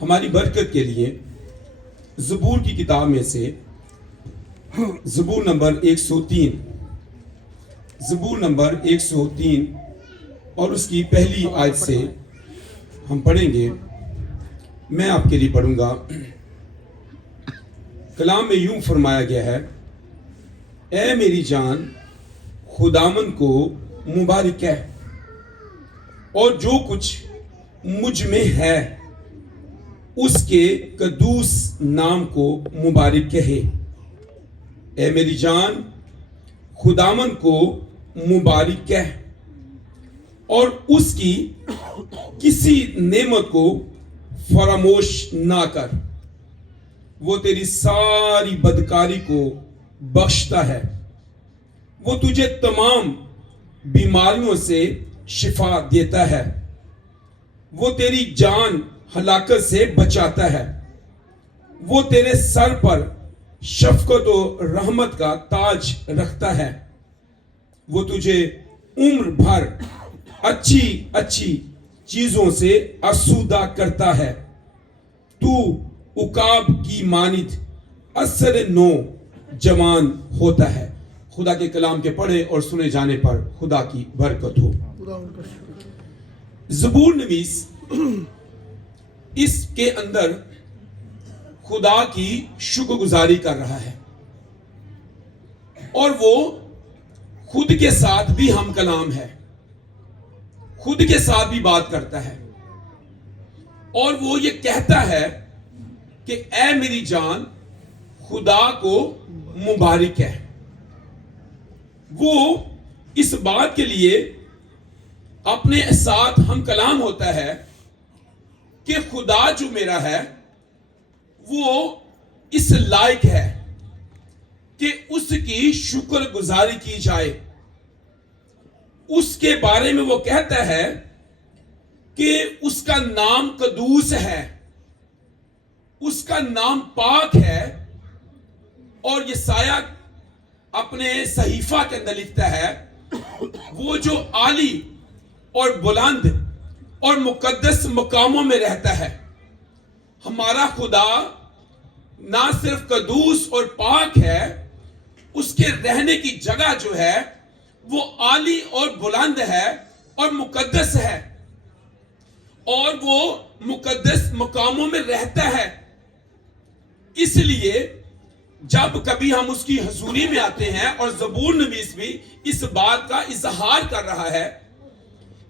ہماری برکت کے لیے زبور کی کتاب میں سے زبور نمبر 103 اور اس کی پہلی آیت سے ہم پڑھیں گے. میں آپ کے لیے پڑھوں گا. کلام میں یوں فرمایا گیا ہے: اے میری جان خداوند کو مبارک ہے، اور جو کچھ مجھ میں ہے اس کے قدوس نام کو مبارک کہے. اے میری جان خداوند کو مبارک کہہ، اور اس کی کسی نعمت کو فراموش نہ کر. وہ تیری ساری بدکاری کو بخشتا ہے، وہ تجھے تمام بیماریوں سے شفا دیتا ہے، وہ تیری جان ہلاکت سے بچاتا ہے، وہ تیرے سر پر شفقت و رحمت کا تاج رکھتا ہے، وہ تجھے عمر بھر اچھی اچھی چیزوں سے آسودہ کرتا ہے. تو عقاب کی مانند اثر نو جوان ہوتا ہے. خدا کے کلام کے پڑھے اور سنے جانے پر خدا کی برکت ہو. زبور نویس اس کے اندر خدا کی شکر گزاری کر رہا ہے، اور وہ خود کے ساتھ بھی ہم کلام ہے، خود کے ساتھ بھی بات کرتا ہے، اور وہ یہ کہتا ہے کہ اے میری جان خدا کو مبارک ہے. وہ اس بات کے لیے اپنے ساتھ ہم کلام ہوتا ہے کہ خدا جو میرا ہے وہ اس لائق ہے کہ اس کی شکر گزاری کی جائے. اس کے بارے میں وہ کہتا ہے کہ اس کا نام قدوس ہے، اس کا نام پاک ہے. اور یہ سایہ اپنے صحیفہ کے اندر لکھتا ہے: وہ جو عالی اور بلند اور مقدس مقاموں میں رہتا ہے. ہمارا خدا نہ صرف قدوس اور پاک ہے، اس کے رہنے کی جگہ جو ہے وہ عالی اور بلند ہے اور مقدس ہے، اور وہ مقدس مقاموں میں رہتا ہے. اس لیے جب کبھی ہم اس کی حضوری میں آتے ہیں، اور زبور نویس بھی اس بات کا اظہار کر رہا ہے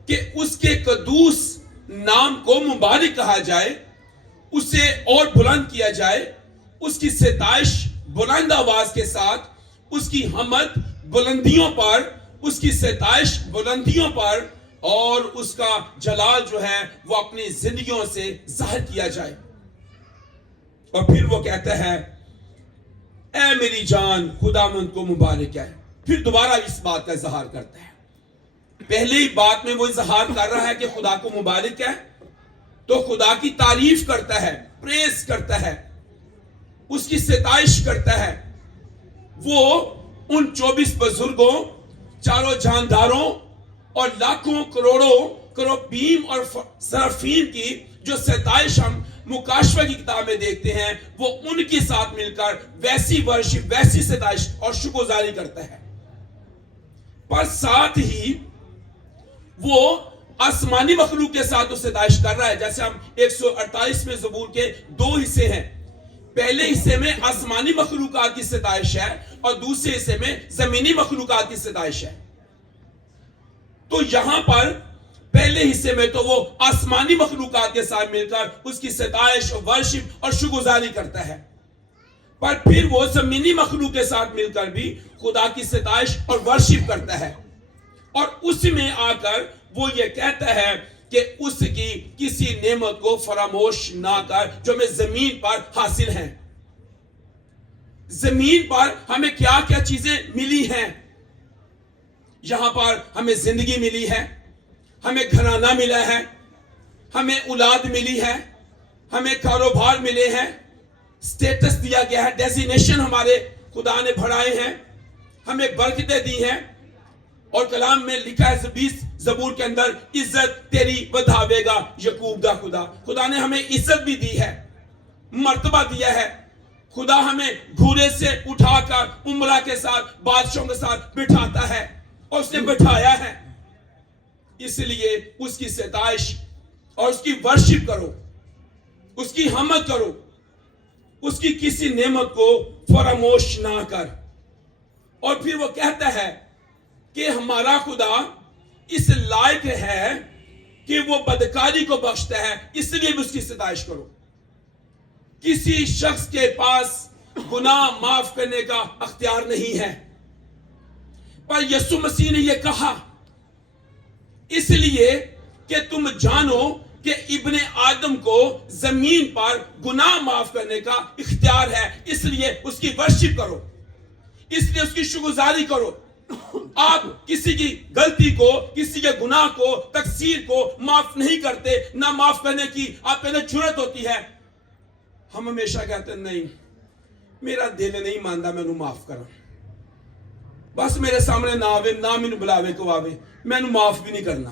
کہ اس کے قدوس نام کو مبارک کہا جائے، اسے اور بلند کیا جائے، اس کی ستائش بلند آواز کے ساتھ، اس کی حمد بلندیوں پر، اس کی ستائش بلندیوں پر، اور اس کا جلال جو ہے وہ اپنی زندگیوں سے ظاہر کیا جائے. اور پھر وہ کہتا ہے اے میری جان خداوند کو مبارک ہے. پھر دوبارہ اس بات کا اظہار کرتا ہے. پہلے ہی بات میں وہ اظہار کر رہا ہے کہ خدا کو مبارک ہے، تو خدا کی تعریف کرتا ہے، پریز کرتا ہے، اس کی ستائش کرتا ہے. وہ ان 24 بزرگوں، چاروں جانداروں اور لاکھوں کروڑوں کروبیم اور سرافین کی جو ستائش ہم مکاشفہ کی کتاب میں دیکھتے ہیں، وہ ان کے ساتھ مل کر ویسی ورشپ، ویسی ستائش اور شکرگزاری کرتا ہے. پر ساتھ ہی وہ آسمانی مخلوق کے ساتھ اس ستائش کر رہا ہے. جیسے ہم 148 میں زبور کے 2 حصے ہیں. پہلے حصے میں آسمانی مخلوقات کی ستائش ہے، اور دوسرے حصے میں زمینی مخلوقات کی ستائش ہے. تو یہاں پر پہلے حصے میں تو وہ آسمانی مخلوقات کے ساتھ مل کر اس کی ستائش اور ورشپ اور شکرگزاری کرتا ہے. پر پھر وہ زمینی مخلوق کے ساتھ مل کر بھی خدا کی ستائش اور ورشپ کرتا ہے. اور اس میں آ کر وہ یہ کہتا ہے کہ اس کی کسی نعمت کو فراموش نہ کر جو ہمیں زمین پر حاصل ہیں. زمین پر ہمیں کیا کیا چیزیں ملی ہیں. یہاں پر ہمیں زندگی ملی ہے، ہمیں گھرانہ ملا ہے، ہمیں اولاد ملی ہے، ہمیں کاروبار ملے ہیں، سٹیٹس دیا گیا ہے، ڈیزینیشن ہمارے خدا نے بڑھائے ہیں، ہمیں برکتیں دی ہیں. اور کلام میں لکھا ہے زبور کے اندر عزت تیری بدھاوے گا یعقوب دا خدا. خدا نے ہمیں عزت بھی دی ہے, مرتبہ دیا ہے. خدا ہمیں گھوڑے سے اٹھا کر عمرہ کے ساتھ بادشاہوں کے ساتھ بٹھاتا ہے, اور اس نے بٹھایا ہے. اس لیے اس کی ستائش اور اس کی ورشپ کرو, اس کی حمد کرو, اس کی کسی نعمت کو فراموش نہ کر. اور پھر وہ کہتا ہے کہ ہمارا خدا اس لائق ہے کہ وہ بدکاری کو بخشتا ہے, اس لیے بھی اس کی ستائش کرو. کسی شخص کے پاس گناہ معاف کرنے کا اختیار نہیں ہے, پر یسوع مسیح نے یہ کہا اس لیے کہ تم جانو کہ ابن آدم کو زمین پر گناہ معاف کرنے کا اختیار ہے, اس لیے اس کی ورشپ کرو, اس لیے اس کی شکرگزاری کرو. آپ کسی کی غلطی کو, کسی کے گناہ کو, تقصیر کو معاف نہیں کرتے, نہ معاف کرنے کی آپ کے اندر جرأت ہوتی ہے. ہم ہمیشہ کہتے ہیں نہیں میرا دل نہیں مانتا میں انہوں معاف کروں, بس میرے سامنے نہ آوے, نہ مینوں بلاوے کو آوے, میں انہوں معاف بھی نہیں کرنا.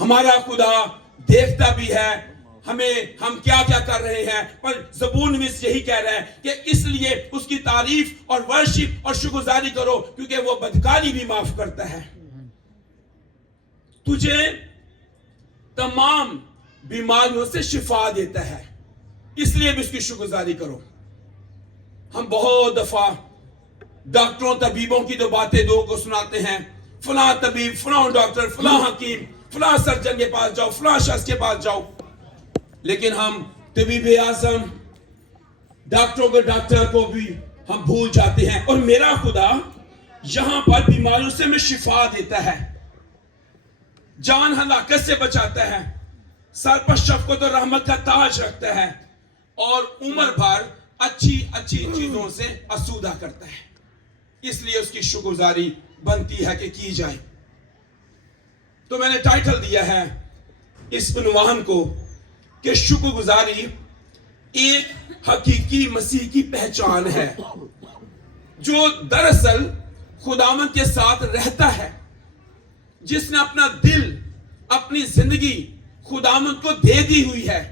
ہمارا خدا دیکھتا بھی ہے ہم کیا کیا کر رہے ہیں, پر زبور نویس یہی کہہ رہا ہے کہ اس لیے اس کی تعریف اور ورشپ اور شکرگزاری کرو, کیونکہ وہ بدکاری بھی معاف کرتا ہے. تجھے تمام بیماریوں سے شفا دیتا ہے, اس لیے بھی اس کی شکرگزاری کرو. ہم بہت دفعہ ڈاکٹروں طبیبوں کی تو باتیں دو کو سناتے ہیں, فلاں طبیب, فلاں ڈاکٹر, فلاں حکیم, فلاں سرجن کے پاس جاؤ, فلاں شخص کے پاس جاؤ, لیکن ہم طبیب اعظم ڈاکٹروں کے ڈاکٹر کو بھی ہم بھول جاتے ہیں. اور میرا خدا یہاں پر بیماریوں سے میں شفا دیتا ہے, جان ہلاکت سے بچاتا ہے, سر پر شفقت اور رحمت کا تاج رکھتا ہے, اور عمر بھر اچھی اچھی چیزوں سے آسودہ کرتا ہے. اس لیے اس کی شکرگزاری بنتی ہے کہ کی جائے. تو میں نے ٹائٹل دیا ہے اس عنوان کو کہ شکرگزاری ایک حقیقی مسیح کی پہچان ہے, جو دراصل خداوند کے ساتھ رہتا ہے, جس نے اپنا دل, اپنی زندگی خداوند کو دے دی ہوئی ہے,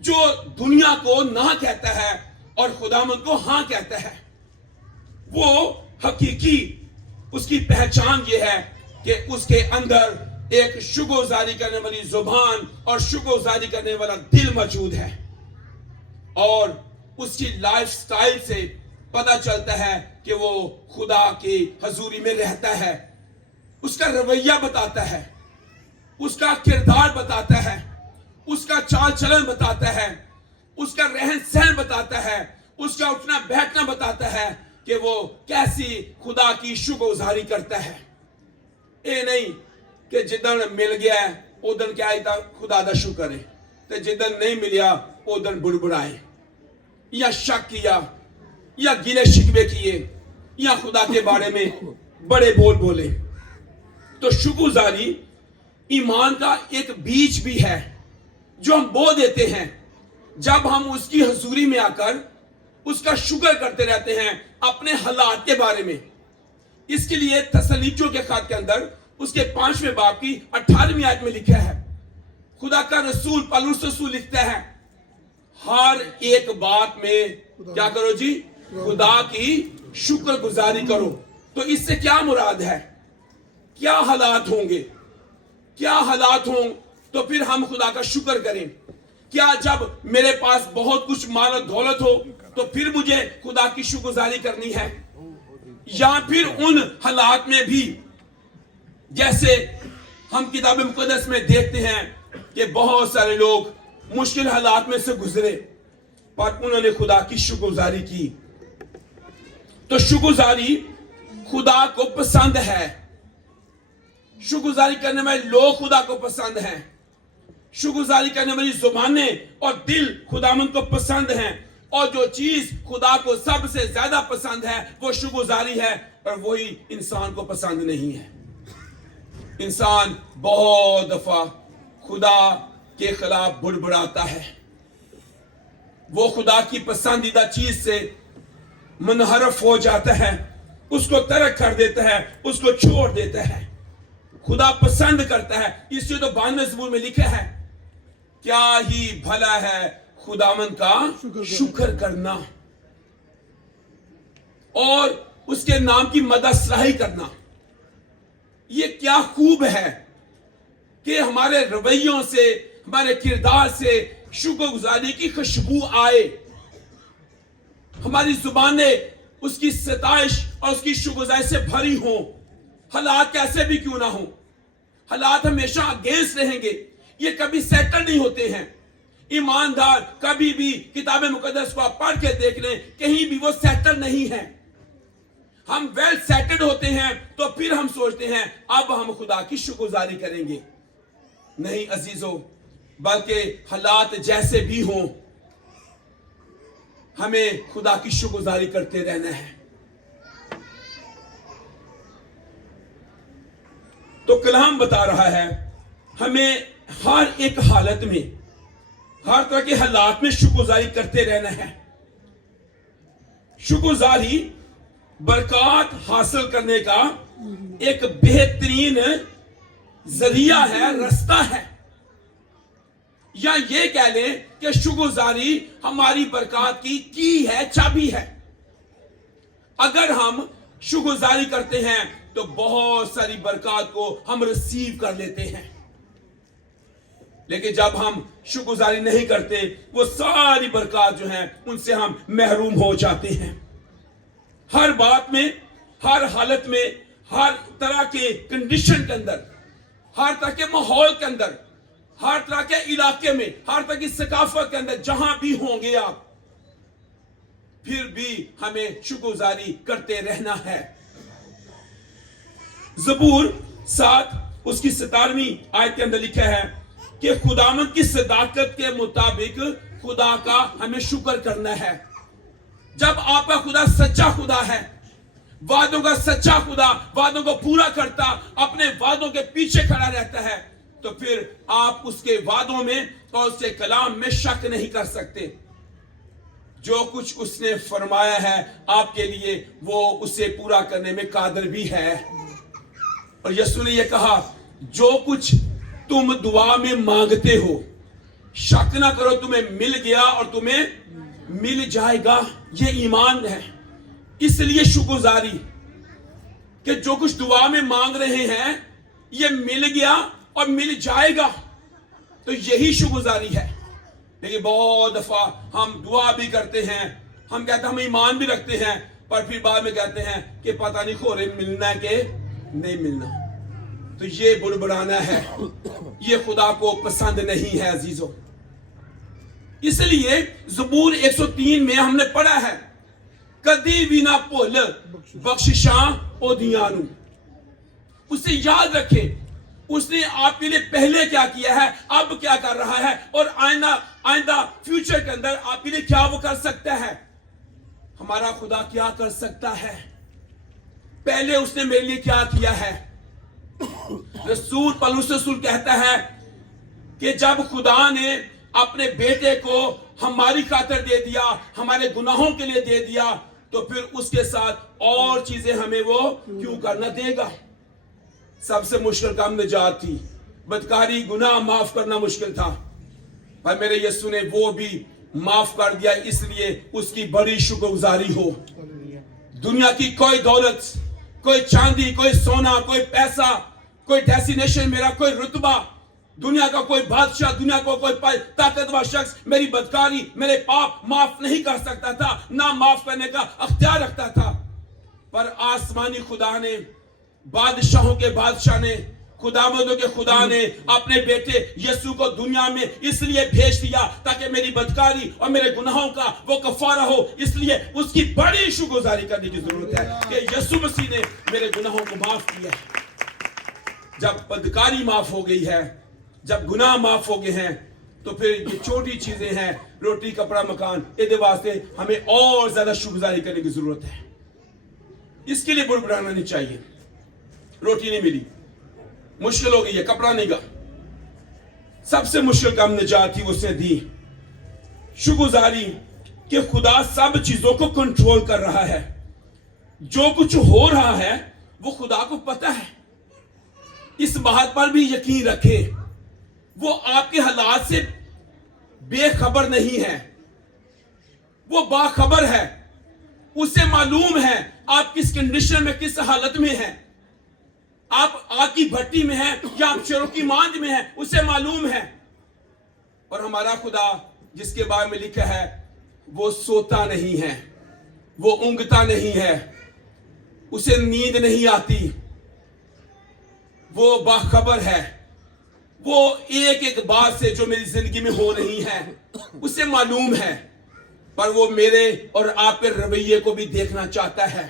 جو دنیا کو نہ کہتا ہے اور خداوند کو ہاں کہتا ہے. وہ حقیقی اس کی پہچان یہ ہے کہ اس کے اندر ایک شکرگزاری کرنے والی زبان اور شکرگزاری کرنے والا دل موجود ہے, اور اس کی لائف سٹائل سے پتہ چلتا ہے کہ وہ خدا کی حضوری میں رہتا ہے. اس کا رویہ بتاتا ہے, اس کا کردار بتاتا ہے, اس کا چال چلن بتاتا ہے, اس کا رہن سہن بتاتا ہے, اس کا اٹھنا بیٹھنا بتاتا ہے کہ وہ کیسی خدا کی شکرگزاری کرتا ہے. اے نہیں کہ جدن مل گیا ہے ادن کیا ہے خدا دا شکر ہے, تے جدن نہیں ملیا ادن بڑبڑائے, یا شک کیا, یا گلے شکوے کیے, یا خدا کے بارے میں بڑے بول بولے. تو شکرگزاری ایمان کا ایک بیج بھی ہے جو ہم بو دیتے ہیں جب ہم اس کی حضوری میں آ کر اس کا شکر کرتے رہتے ہیں اپنے حالات کے بارے میں. اس کے لیے تسلیچوں کے خط کے اندر اس کے 5ویں باب کی 18ویں آیت میں لکھا ہے, خدا کا رسول پالوس رسول لکھتا ہے, ہر ایک بات میں کیا کرو جی, خدا کی شکر گزاری کرو. تو اس سے کیا مراد ہے, کیا حالات ہوں گے, کیا حالات ہوں تو پھر ہم خدا کا شکر کریں. کیا جب میرے پاس بہت کچھ مال و دولت ہو تو پھر مجھے خدا کی شکرگزاری کرنی ہے, یا پھر ان حالات میں بھی جیسے ہم کتاب مقدس میں دیکھتے ہیں کہ بہت سارے لوگ مشکل حالات میں سے گزرے پر انہوں نے خدا کی شکرگزاری کی. تو شکرگزاری خدا کو پسند ہے, شکرگزاری کرنے والے لوگ خدا کو پسند ہیں, شکرگزاری کرنے والی زبانیں اور دل خداوند کو پسند ہیں, اور جو چیز خدا کو سب سے زیادہ پسند ہے وہ شکرگزاری ہے, اور وہی انسان کو پسند نہیں ہے. انسان بہت دفعہ خدا کے خلاف بڑبڑاتا ہے, وہ خدا کی پسندیدہ چیز سے منحرف ہو جاتا ہے, اس کو ترک کر دیتا ہے, اس کو چھوڑ دیتا ہے. خدا پسند کرتا ہے. اس لیے تو 92 زبور میں لکھا ہے کیا ہی بھلا ہے خداوند کا شکر کرنا اور اس کے نام کی مدح سراہی کرنا. یہ کیا خوب ہے کہ ہمارے رویوں سے ہمارے کردار سے شکر گزاری کی خوشبو آئے. ہماری زبانیں اس کی ستائش اور اس کی شکر گزاری سے بھری ہوں. حالات کیسے بھی کیوں نہ ہوں, حالات ہمیشہ اگینسٹ رہیں گے, یہ کبھی سیٹل نہیں ہوتے ہیں. ایماندار کبھی بھی کتاب مقدس کو آپ پڑھ کے دیکھ لیں, کہیں بھی وہ سیٹل نہیں ہے. ہم ویل سیٹلڈ ہوتے ہیں تو پھر ہم سوچتے ہیں اب ہم خدا کی شکر گزاری کریں گے. نہیں عزیزو, بلکہ حالات جیسے بھی ہوں ہمیں خدا کی شکر گزاری کرتے رہنا ہے. تو کلام بتا رہا ہے ہمیں ہر ایک حالت میں, ہر طرح کے حالات میں شکر گزاری کرتے رہنا ہے. شکر گزاری برکات حاصل کرنے کا ایک بہترین ذریعہ ہے, رستہ ہے. یا یہ کہہ لیں کہ شکر گزاری ہماری برکات کی ہے, چابی ہے. اگر ہم شکر گزاری کرتے ہیں تو بہت ساری برکات کو ہم ریسیو کر لیتے ہیں. لیکن جب ہم شکر گزاری نہیں کرتے, وہ ساری برکات جو ہیں ان سے ہم محروم ہو جاتے ہیں. ہر بات میں, ہر حالت میں, ہر طرح کے کنڈیشن کے اندر, ہر طرح کے ماحول کے اندر, ہر طرح کے علاقے میں, ہر طرح کی ثقافت کے اندر جہاں بھی ہوں گے آپ, پھر بھی ہمیں شکر گزاری کرتے رہنا ہے. زبور 7 اس کی 17ویں آیت کے اندر لکھا ہے کہ خداوند کی صداقت کے مطابق خدا کا ہمیں شکر کرنا ہے. جب آپ کا خدا سچا خدا ہے, وعدوں کا سچا خدا, وعدوں کو پورا کرتا, اپنے وعدوں کے پیچھے کھڑا رہتا ہے, تو پھر آپ اس کے وعدوں میں اور اس کے کلام میں شک نہیں کر سکتے. جو کچھ اس نے فرمایا ہے آپ کے لیے وہ اسے پورا کرنے میں قادر بھی ہے. اور یسوع نے یہ کہا جو کچھ تم دعا میں مانگتے ہو شک نہ کرو, تمہیں مل گیا اور تمہیں مل جائے گا. یہ ایمان ہے. اس لیے شکر گزاری کہ جو کچھ دعا میں مانگ رہے ہیں یہ مل گیا اور مل جائے گا, تو یہی شکر گزاری ہے. لیکن بہت دفعہ ہم دعا بھی کرتے ہیں, ہم کہتے ہیں ہم ایمان بھی رکھتے ہیں, پر پھر بعد میں کہتے ہیں کہ پتہ نہیں خورے ملنا ہے کہ نہیں ملنا. تو یہ بڑبڑانا ہے, یہ خدا کو پسند نہیں ہے عزیزوں. اس لیے زبور 103 میں ہم نے پڑھا ہے کدی بھی نہ بھول بخششاں اودیاں نو. اسے یاد رکھیں اس نے آپ کے لیے پہلے کیا کیا ہے, اب کیا کر رہا ہے, اور آئندہ فیوچر کے اندر آپ کے لیے کیا وہ کر سکتا ہے. ہمارا خدا کیا کر سکتا ہے, پہلے اس نے میرے لیے کیا کیا ہے. رسول پولس رسول کہتا ہے کہ جب خدا نے اپنے بیٹے کو ہماری خاطر دے دیا, ہمارے گناہوں کے لیے دے دیا, تو پھر اس کے ساتھ اور چیزیں ہمیں وہ کیوں کرنا دے گا. سب سے مشکل کام نجات تھی, بدکاری گناہ معاف کرنا مشکل تھا, پر میرے یسوع نے وہ بھی معاف کر دیا. اس لیے اس کی بڑی شکر گزاری ہو. دنیا کی کوئی دولت, کوئی چاندی, کوئی سونا, کوئی پیسہ, کوئی ڈیسٹینیشن میرا, کوئی رتبہ, دنیا کا کوئی بادشاہ, دنیا کو کوئی طاقتور شخص میری بدکاری, میرے پاپ معاف نہیں کر سکتا تھا, نہ معاف کرنے کا اختیار رکھتا تھا. پر آسمانی خدا نے, بادشاہوں کے بادشاہ نے, خداوندوں کے خدا نے اپنے بیٹے یسوع کو دنیا میں اس لیے بھیج دیا تاکہ میری بدکاری اور میرے گناہوں کا وہ کفارہ ہو. اس لیے اس کی بڑی شکر گزاری کرنے کی ضرورت ہے کہ یسوع مسیح نے میرے گناہوں کو معاف کیا. جب بدکاری معاف ہو گئی ہے, جب گناہ معاف ہو گئے ہیں, تو پھر یہ چھوٹی چیزیں ہیں, روٹی, کپڑا, مکان, یہ واسطے ہمیں اور زیادہ شکر گزاری کرنے کی ضرورت ہے. اس کے لیے بڑبڑانا نہیں چاہیے. روٹی نہیں ملی, مشکل ہو گئی ہے, کپڑا نہیں گا, سب سے مشکل کام نجات تھی اس نے دی. شکر گزاری کہ خدا سب چیزوں کو کنٹرول کر رہا ہے, جو کچھ ہو رہا ہے وہ خدا کو پتہ ہے. اس بات پر بھی یقین رکھیں وہ آپ کے حالات سے بے خبر نہیں ہے، وہ باخبر ہے، اسے معلوم ہے آپ کس کنڈیشن میں، کس حالت میں ہیں، آپ آگ کی بھٹی میں ہیں یا آپ شروں کی ماند میں ہیں، اسے معلوم ہے۔ اور ہمارا خدا جس کے بارے میں لکھا ہے وہ سوتا نہیں ہے، وہ اونگتا نہیں ہے، اسے نیند نہیں آتی، وہ باخبر ہے، وہ ایک ایک بات سے جو میری زندگی میں ہو رہی ہے اسے معلوم ہے، پر وہ میرے اور آپ کے رویے کو بھی دیکھنا چاہتا ہے۔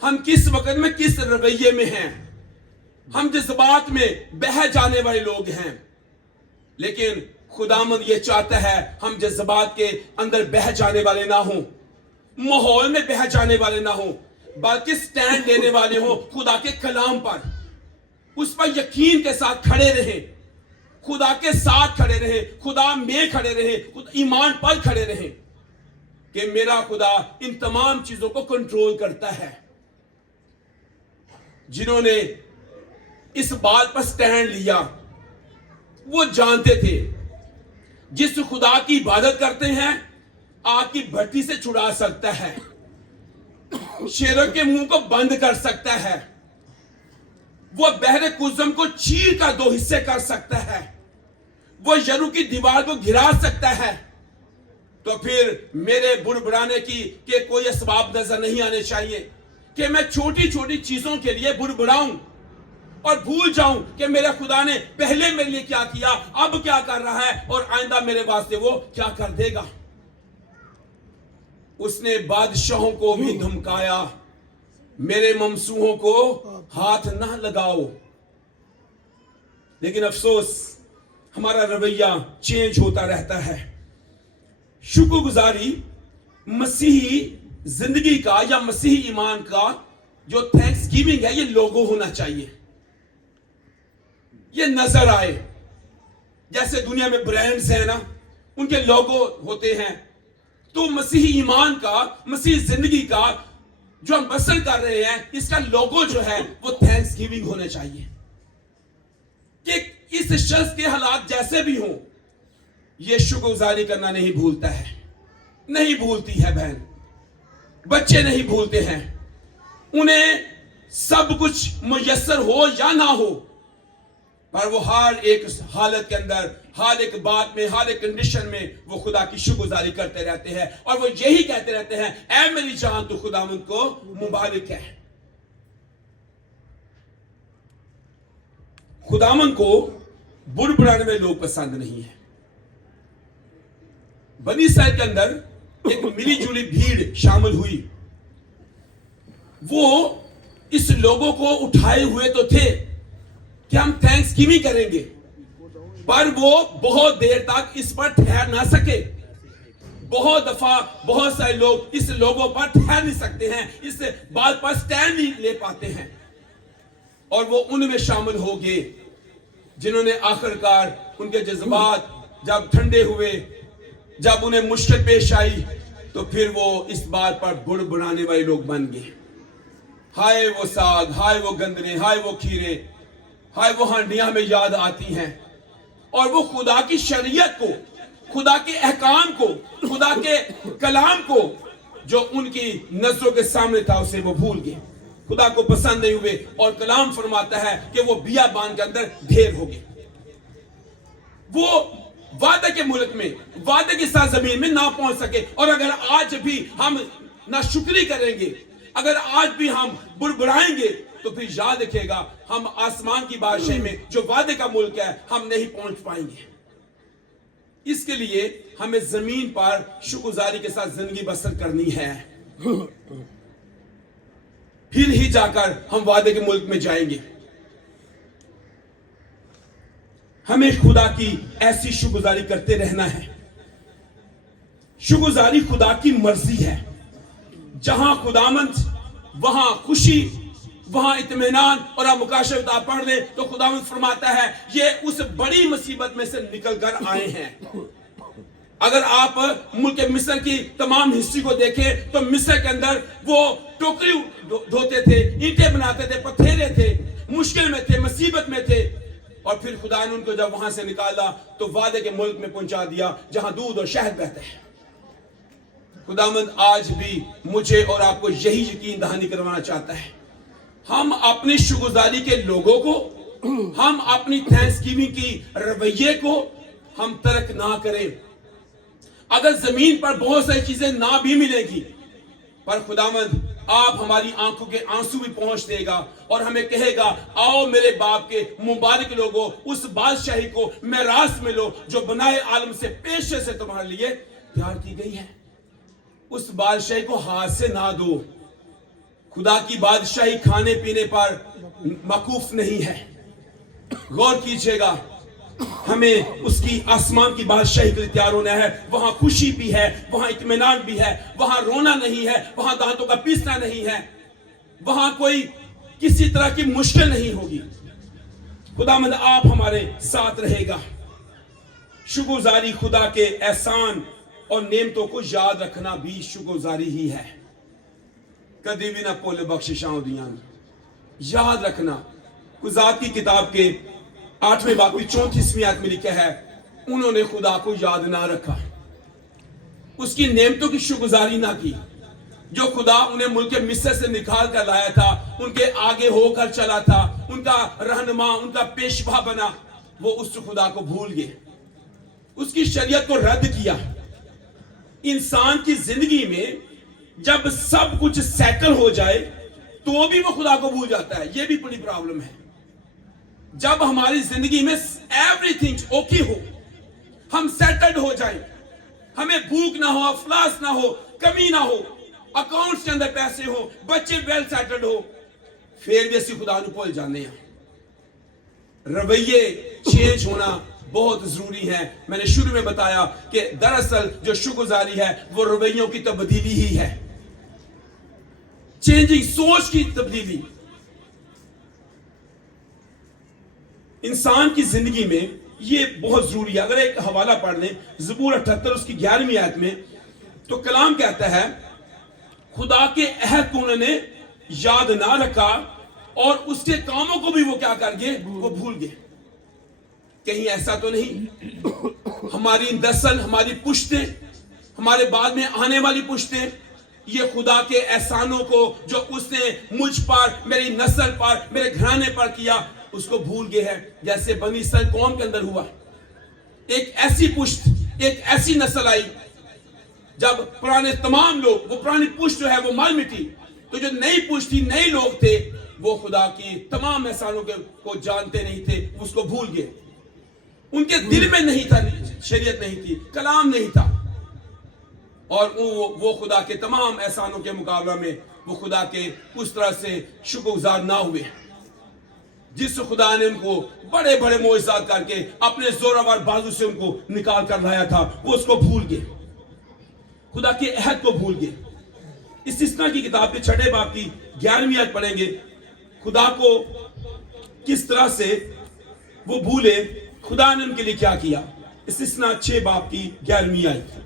ہم کس وقت میں کس رویے میں ہیں، ہم جذبات میں بہہ جانے والے لوگ ہیں، لیکن خداوند یہ چاہتا ہے ہم جذبات کے اندر بہہ جانے والے نہ ہوں، ماحول میں بہہ جانے والے نہ ہوں، بلکہ سٹینڈ لینے والے ہوں خدا کے کلام پر، اس پر یقین کے ساتھ کھڑے رہیں، خدا کے ساتھ کھڑے رہیں، خدا میں کھڑے رہیں، ایمان پر کھڑے رہیں کہ میرا خدا ان تمام چیزوں کو کنٹرول کرتا ہے۔ جنہوں نے اس بات پر سٹینڈ لیا وہ جانتے تھے جس خدا کی عبادت کرتے ہیں آگ کی بھٹی سے چھڑا سکتا ہے، شیروں کے منہ کو بند کر سکتا ہے، وہ بحر قزم کو چیر کر دو حصے کر سکتا ہے، وہ یرو کی دیوار کو گرا سکتا ہے۔ تو پھر میرے بڑبڑانے کی کہ کوئی اسباب نظر نہیں آنے چاہیے کہ میں چھوٹی چھوٹی چیزوں کے لیے بڑبڑاؤں اور بھول جاؤں کہ میرے خدا نے پہلے میرے لیے کیا کیا، اب کیا کر رہا ہے اور آئندہ میرے واسطے وہ کیا کر دے گا۔ اس نے بادشاہوں کو بھی دھمکایا، میرے ممسوحوں کو ہاتھ نہ لگاؤ، لیکن افسوس ہمارا رویہ چینج ہوتا رہتا ہے۔ شکر گزاری مسیحی زندگی کا یا مسیحی ایمان کا جو تھینکس گیونگ ہے یہ لوگو ہونا چاہیے، یہ نظر آئے۔ جیسے دنیا میں برانڈز ہیں نا، ان کے لوگو ہوتے ہیں، تو مسیحی ایمان کا، مسیحی زندگی کا جو ہم بسر کر رہے ہیں اس کا لوگو جو ہے وہ تھینکس گیونگ ہونا چاہیے کہ اس شخص کے حالات جیسے بھی ہوں یہ شکر گزاری کرنا نہیں بھولتا ہے، نہیں بھولتی ہے بہن، بچے نہیں بھولتے ہیں، انہیں سب کچھ میسر ہو یا نہ ہو پر وہ ہر ایک حالت کے اندر، ہر ایک بات میں، ہر ایک کنڈیشن میں وہ خدا کی شکر گزاری کرتے رہتے ہیں، اور وہ یہی کہتے رہتے ہیں اے میری جان تو خداوند کو مبارک ہے۔ خداوند کو بڑبڑانے میں لوگ پسند نہیں ہیں۔ بنی اسرائیل کے اندر ایک ملی جلی بھیڑ شامل ہوئی، وہ اس لوگوں کو اٹھائے ہوئے تو تھے کہ ہم تھینکس گیونگ کریں گے، پر وہ بہت دیر تک اس پر ٹھہر نہ سکے۔ بہت دفعہ بہت سارے لوگ اس لوگوں پر ٹھہر نہیں سکتے ہیں، اس بات پر سٹینڈ نہیں لے پاتے ہیں، اور وہ ان میں شامل ہو گئے جنہوں نے آخرکار ان کے جذبات جب ٹھنڈے ہوئے، جب انہیں مشکل پیش آئی تو پھر وہ اس بات پر بڑبڑانے والے لوگ بن گئے۔ ہائے وہ ساگ، ہائے وہ گندنے، ہائے وہ کھیرے، ہائے وہ ہانڈیاں ہمیں یاد آتی ہیں، اور وہ خدا کی شریعت کو، خدا کے احکام کو، خدا کے کلام کو جو ان کی نظروں کے سامنے تھا اسے وہ بھول گئے، خدا کو پسند نہیں ہوئے، اور کلام فرماتا ہے کہ وہ بیابان کے اندر ڈھیر ہو گئے۔ وہ وعدے کے ملک میں، وعدے کی سرزمین میں نہ پہنچ سکے، اور اگر آج بھی ہم ناشکری کریں گے، اگر آج بھی ہم بڑبڑائیں گے تو پھر یاد رکھے گا ہم آسمان کی بادشاہی میں جو وعدے کا ملک ہے ہم نہیں پہنچ پائیں گے۔ اس کے لیے ہمیں زمین پر شکر گزاری کے ساتھ زندگی بسر کرنی ہے، پھر ہی جا کر ہم وعدے کے ملک میں جائیں گے۔ ہمیں خدا کی ایسی شکر گزاری کرتے رہنا ہے۔ شکر گزاری خدا کی مرضی ہے، جہاں خداوند وہاں خوشی، وہاں اطمینان، اور آپ مکاشفہ پڑھ لیں تو خداوند فرماتا ہے یہ اس بڑی مصیبت میں سے نکل کر آئے ہیں۔ اگر آپ ملک مصر کی تمام ہسٹری کو دیکھیں تو مصر کے اندر وہ ٹوکری دھوتے تھے، اینٹیں بناتے تھے، پتھیرے تھے، مشکل میں تھے, مصیبت میں تھے, اور پھر خدا نے ان کو جب وہاں سے نکالا تو وعدے کے ملک میں پہنچا دیا جہاں دودھ اور شہد بہتے ہیں. خداوند آج بھی مجھے اور آپ کو یہی یقین دہانی کروانا چاہتا ہے. ہم اپنی شکرگزاری کے لوگوں کو, ہم اپنی تھینکس گیونگ کی رویے کو ہم ترک نہ کریں. اگر زمین پر بہت ساری چیزیں نہ بھی ملیں گی, پر خداوند آپ ہماری آنکھوں کے آنسو بھی پہنچ دے گا اور ہمیں کہے گا آؤ میرے باپ کے مبارک لوگوں, اس بادشاہی کو میراث میں لو جو بنائے عالم سے پیشے سے تمہارے لیے تیار کی گئی ہے. اس بادشاہی کو ہاتھ سے نہ دو. خدا کی بادشاہی کھانے پینے پر موقوف نہیں ہے. غور کیجئے گا, ہمیں اس کی آسمان کی بادشاہی کے لیے تیار ہونا ہے. وہاں خوشی بھی ہے, وہاں اطمینان بھی ہے, وہاں رونا نہیں ہے, وہاں دانتوں کا پیسنا نہیں ہے, وہاں کوئی کسی طرح کی مشکل نہیں ہوگی. خداوند آپ ہمارے ساتھ رہے گا. شکرگزاری خدا کے احسان اور نعمتوں کو یاد رکھنا بھی شکرگزاری ہی ہے. کدی بھی نہ پولے بخششاں دیاں, یاد رکھنا. قضات کی کتاب کے 8ویں باب کی 34ویں آیت میں لکھا ہے انہوں نے خدا کو یاد نہ رکھا, اس کی نعمتوں کی شکرگزاری نہ کی. جو خدا انہیں ملک مصر سے نکال کر لایا تھا, ان کے آگے ہو کر چلا تھا, ان کا رہنما, ان کا پیشوا بنا, وہ اس خدا کو بھول گئے, اس کی شریعت کو رد کیا. انسان کی زندگی میں جب سب کچھ سیٹل ہو جائے تو بھی وہ خدا کو بھول جاتا ہے. یہ بھی بڑی پرابلم ہے. جب ہماری زندگی میں ایوری تھنگ اوکے ہو, ہم سیٹلڈ ہو جائیں, ہمیں بھوک نہ ہو, افلاس نہ ہو, کمی نہ ہو, اکاؤنٹس کے اندر پیسے ہو, بچے ویل سیٹلڈ ہو, پھر بھی اسی خدا کو بھول جانے ہیں. رویے چینج ہونا بہت ضروری ہے. میں نے شروع میں بتایا کہ دراصل جو شکرگزاری ہے وہ رویوں کی تبدیلی ہی ہے, چینجنگ, سوچ کی تبدیلی. انسان کی زندگی میں یہ بہت ضروری ہے. اگر ایک حوالہ پڑھ لیں زبور 78 اس کی 11ویں آیت میں, تو کلام کہتا ہے خدا کے عہد کو انہوں نے یاد نہ رکھا اور اس کے کاموں کو بھی وہ کیا کر گئے, وہ بھول گئے. کہیں ایسا تو نہیں ہماری نسل, ہماری پشتیں, ہمارے بعد میں آنے والی پشتیں یہ خدا کے احسانوں کو جو اس نے مجھ پر, میری نسل پر, میرے گھرانے پر کیا, اس کو بھول گئے ہیں, جیسے بنی اسرائیل قوم کے اندر ہوا. ایک ایسی پشت, ایک ایسی نسل آئی جب پرانے تمام لوگ, وہ پرانی پشت جو ہے وہ مر مٹی, تو جو نئی پشت تھی, نئے لوگ تھے, وہ خدا کی تمام احسانوں کو جانتے نہیں تھے, اس کو بھول گئے. ان کے دل میں نہیں تھا, شریعت نہیں تھی, کلام نہیں تھا, اور وہ خدا کے تمام احسانوں کے مقابلہ میں وہ خدا کے اس طرح سے شکرگزار نہ ہوئے. جس خدا نے ان کو بڑے بڑے معجزات کر کے اپنے زوراور بازو سے ان کو نکال کر لایا تھا, وہ اس کو بھول گئے, خدا کے عہد کو بھول گئے. استثنا کی کتاب کے 6 باب کی 11ویں آیت پڑھیں گے, خدا کو کس طرح سے وہ بھولے, خدا نے ان کے لیے کیا کیا. استثنا 6 باب کی 11ویں آیت.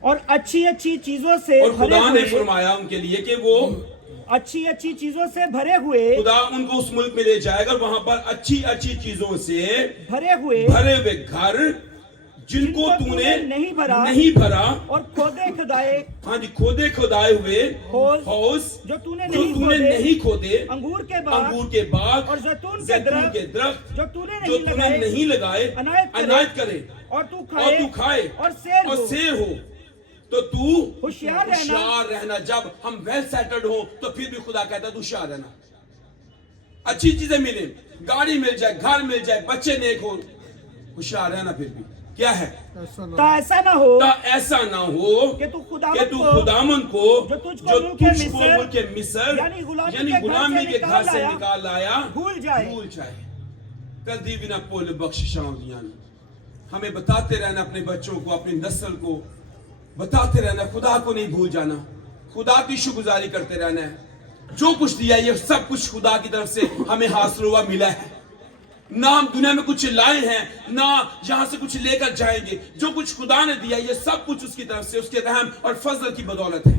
اور اچھی اچھی چیزوں سے اور خدا نے فرمایا ان کے لیے کہ وہ اچھی اچھی چیزوں سے بھرے ہوئے, خدا ان کو اس ملک میں لے جائے گا, وہاں پر اچھی اچھی چیزوں سے بھرے ہوئے گھر جن کو تو نے نہیں بھرا, اور کھودے کھدائے, ہاں جی, کھودے کھدائے ہوئے حوض جو تو نے نہیں کھودے, انگور کے باغ اور زیتون کے درخت جو تو نے نہیں لگائے, عنایت کرے, اور تو کھائے اور سیر ہو. تو تو ہوشیار رہنا. جب ہم ویل سیٹلڈ ہوں تو پھر بھی خدا کہتا ہے تو ہوشیار رہنا. اچھی چیزیں ملیں, گاڑی مل جائے, گھر مل جائے, بچے نیک ہو, ہوشیار رہنا. پھر بھی کیا ہے, ایسا نہ ہو کہ تو خداوند کو جو تجھ کو ملک مصر یعنی غلامی کے گھر سے نکال لایا بھول جائے. کدی بھی نہ پول بخششاں دیاں. ہمیں بتاتے رہنا اپنے بچوں کو, اپنی نسل کو بتاتے رہنا, خدا کو نہیں بھول جانا, خدا کی شکرگزاری کرتے رہنا ہے. جو کچھ دیا یہ سب کچھ خدا کی طرف سے ہمیں حاصل ہوا, ملا ہے. نہ ہم دنیا میں کچھ لائے ہیں, نہ یہاں سے کچھ لے کر جائیں گے. جو کچھ خدا نے دیا یہ سب کچھ اس کی طرف سے, اس کے رحم اور فضل کی بدولت ہے.